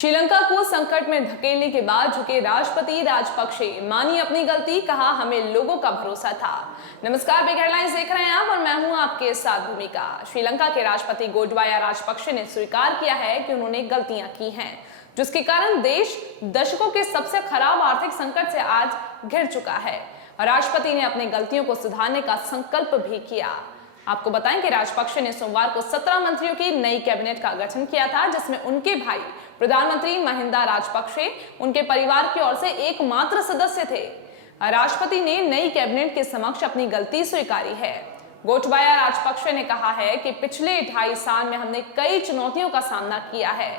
श्रीलंका को संकट में धकेलने के बाद झुके राष्ट्रपति राजपक्षे, मानी अपनी गलती, कहा हमें लोगों का भरोसा था। नमस्कार, बिग हेडलाइंस देख रहे हैं आप और मैं हूं आपके साथ भूमिका। श्रीलंका के राष्ट्रपति गोटबाया राजपक्षे ने स्वीकार किया है कि उन्होंने गलतियां की हैं, जिसके कारण देश दशकों के सबसे खराब आर्थिक संकट से आज घिर चुका है। राष्ट्रपति ने अपनी गलतियों को सुधारने का संकल्प भी किया। आपको बताएं कि राजपक्षे ने सोमवार को 17 मंत्रियों की नई कैबिनेट का गठन किया था, जिसमें उनके भाई प्रधानमंत्री महिंदा राजपक्षे उनके परिवार की ओर से एकमात्र सदस्य थे। राष्ट्रपति ने नई कैबिनेट के समक्ष अपनी गलती स्वीकारी है। गोटबाया राजपक्षे ने कहा है कि पिछले 2.5 साल में हमने कई चुनौतियों का सामना किया है।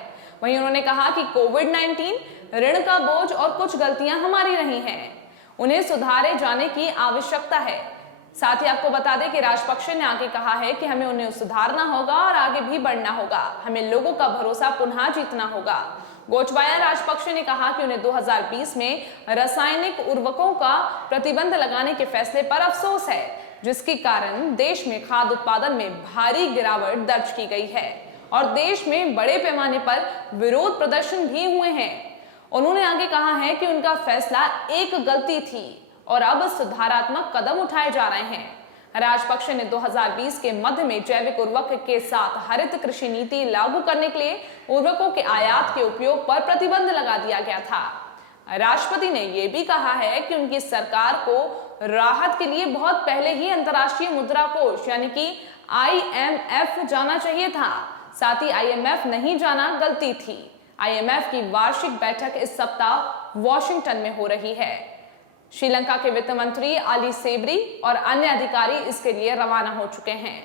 वहीं उन्होंने कहा कि कोविड-19, ऋण का बोझ और कुछ गलतियां हमारी रही हैं, उन्हें सुधारे जाने की आवश्यकता है। साथ ही आपको बता दें कि राजपक्षे ने आगे कहा है कि हमें उन्हें सुधारना होगा और आगे भी बढ़ना होगा। हमें लोगों का भरोसा पुनः जीतना होगा। गोटबाया राजपक्षे ने कहा कि उन्हें 2020 में रासायनिक उर्वरकों का प्रतिबंध लगाने के फैसले पर अफसोस है, जिसके कारण देश में खाद्य उत्पादन में भारी गिरावट दर्ज की गई है और देश में बड़े पैमाने पर विरोध प्रदर्शन भी हुए हैं। उन्होंने आगे कहा है कि उनका फैसला एक गलती थी और अब सुधारात्मक कदम उठाए जा रहे हैं। राजपक्षे ने 2020 के मध्य में जैविक उर्वरक के साथ हरित कृषि नीति लागू करने के लिए उर्वरकों के आयात के उपयोग पर प्रतिबंध लगा दिया गया था। राष्ट्रपति ने यह भी कहा है कि उनकी सरकार को राहत के लिए बहुत पहले ही अंतर्राष्ट्रीय मुद्रा कोष यानी कि IMF जाना चाहिए था। साथ ही IMF नहीं जाना गलती थी। IMF की वार्षिक बैठक इस सप्ताह वॉशिंगटन में हो रही है। श्रीलंका के वित्त मंत्री अली सेबरी और अन्य अधिकारी इसके लिए रवाना हो चुके हैं।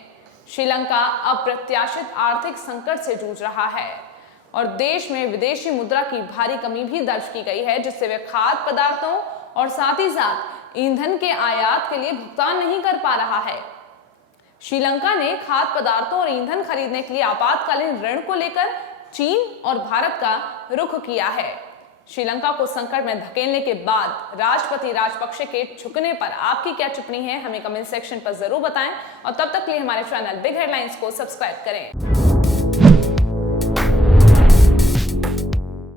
श्रीलंका अप्रत्याशित आर्थिक संकट से जूझ रहा है और देश में विदेशी मुद्रा की भारी कमी भी दर्ज की गई है, जिससे वे खाद्य पदार्थों और साथ ही साथ ईंधन के आयात के लिए भुगतान नहीं कर पा रहा है। श्रीलंका ने खाद्य पदार्थों और ईंधन खरीदने के लिए आपातकालीन ऋण को लेकर चीन और भारत का रुख किया है। श्रीलंका को संकट में धकेलने के बाद राष्ट्रपति राजपक्षे के झुकने पर आपकी क्या टिप्पणी है, हमें कमेंट सेक्शन पर जरूर बताएं और तब तक के लिए हमारे चैनल बिग हेडलाइंस को सब्सक्राइब करें।